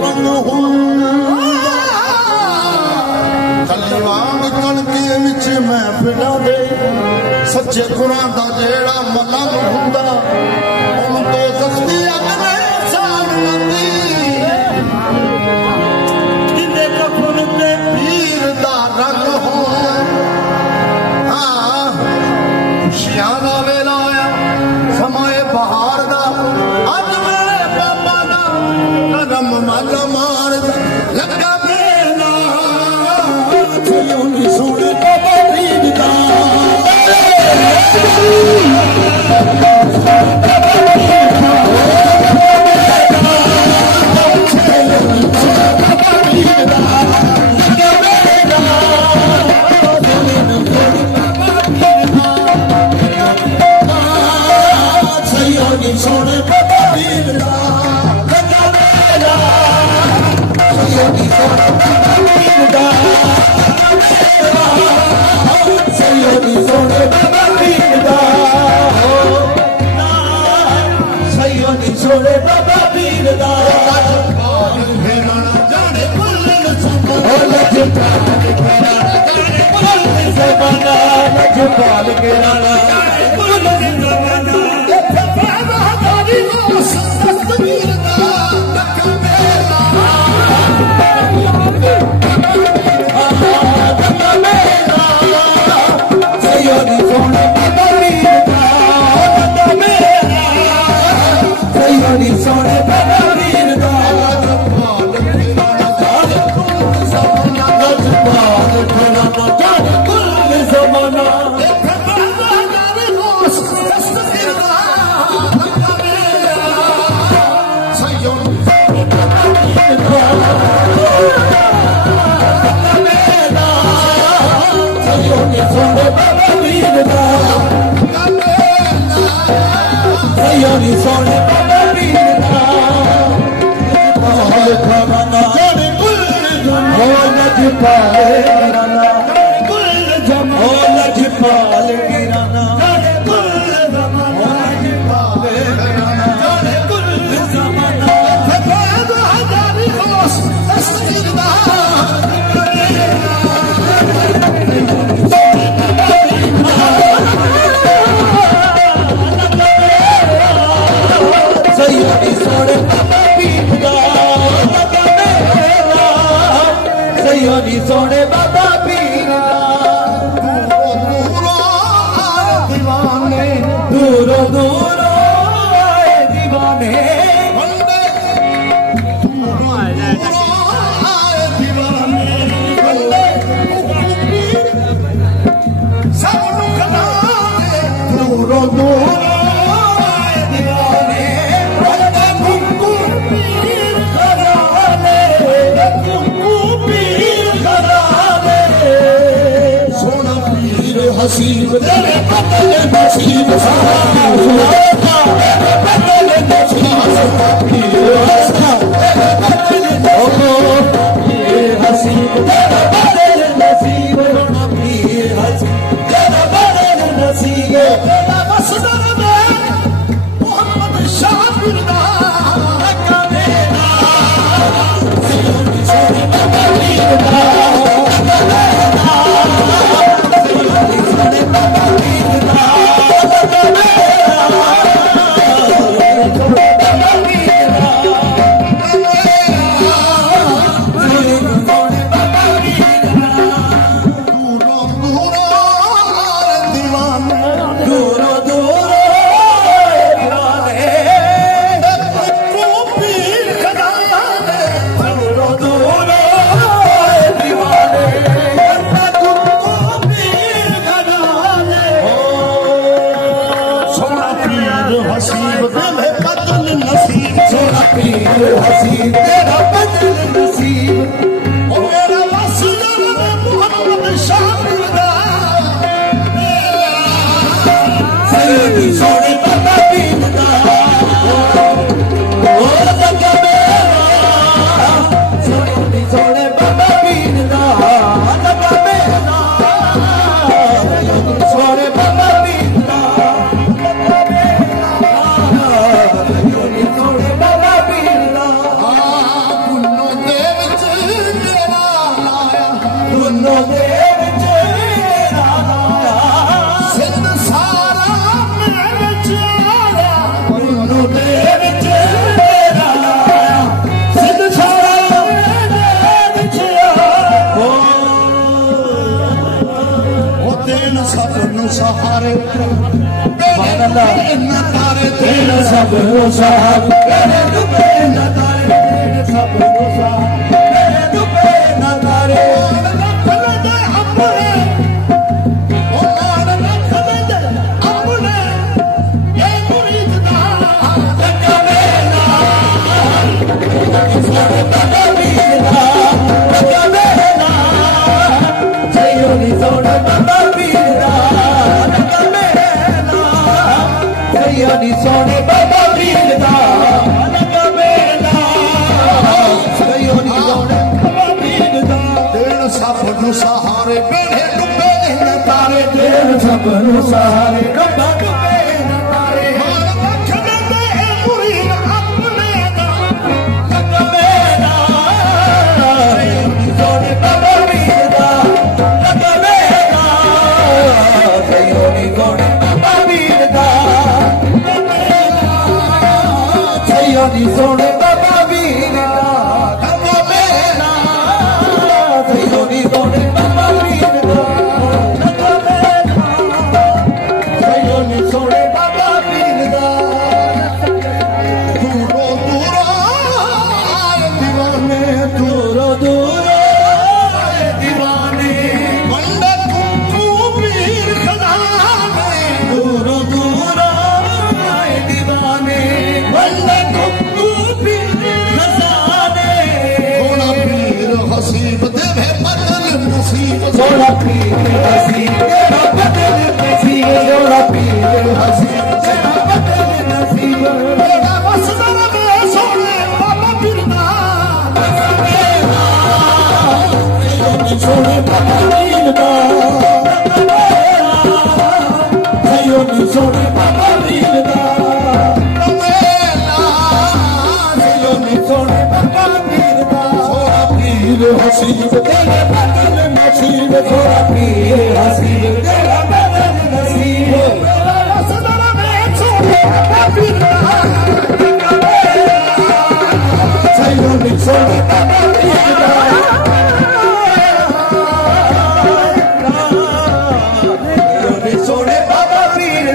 बंद हो कलवांग कणके विच महफिलां दे सच्चे गुणां दा जेड़ा मलंग हुंदा उन तो सख्ती अगले साल लंदी जिन्ने कफन ते पीर दा रंग हो हाँ खुशियां दा वेला आया समाए बहार दा अज मेरे बाबा दा कदम मल मार लगा मेरा सोनी सोने बाबा पीर दा सोने बाबा पीर दा लगा मेरा सोनी सोने बाबा पीर दा सैयदी सोने बाबा पीर दा सैयदी सोने बाबा पीर दा जाने कुल ज़माना लजपाल के राणा सोने बाबा पीर दा खवाना हो लजपाल गिराना हो लजपाल गिराना सोने बाबा पीर दीवाने दूरो दूरो आए दीवाने दूरो दूरो हसीब तेरे बदले नसीब हसीब तेरे बदले नसीब तेरे बदले नसीब मसदर में मोहम्मद शाबिर दा सोने बाबा पीर दा हसीब तेरा बदल नसीब ओ मेरा वसीला मोहम्मद शाबिर दा सैयदी सोने बाबा पीर दा ओ लगा मेरा सोने बाबा पीर दा लगा मेरा सोने बाबा पीर दा लगा मेरा सोने बाबा पीर दा तारे देन सब साहब मेरे डुबे न तारे सब साहब मेरे डुबे न तारे सोने बाबा पीर दा लगा मेला सोने बाबा पीर दा देन सब नु सहारे बेड़े डुबे न तारे देन सब नु सहारे डुबे न तारे मान रखने दे मुरीद अपने दा लगा मेला सोने बाबा पीर दा लगा मेला सोने बाबा पीर दा नी सोने बाबा वीर दा लगा मेला नी सोने बाबा वीर दा लगा मेला नी सोने बाबा वीर दा दूरो दूरो आए दीवाने दूरो दूरो आए दीवाने बंदे कुंकू पीर खजाने दूरो दूरो आए दीवाने बंदे हसीब तेरे बदल नसीब सोना पीर हसीब तेरा बदल नसीब सोना पीर हसीब तेरा बदल नसीब तेरा मसदर में सोने बाबा पीर दा सोने बाबा पीर दा सोने बाबा पीर दा हसीब तेरा बदल नसीब थोड़ा पीर हसीब तेरा बदल नसीब सदर में छोड़े बाबा पीर सैयों ने छोड़े बाबा पीर छोड़े बाबा पीर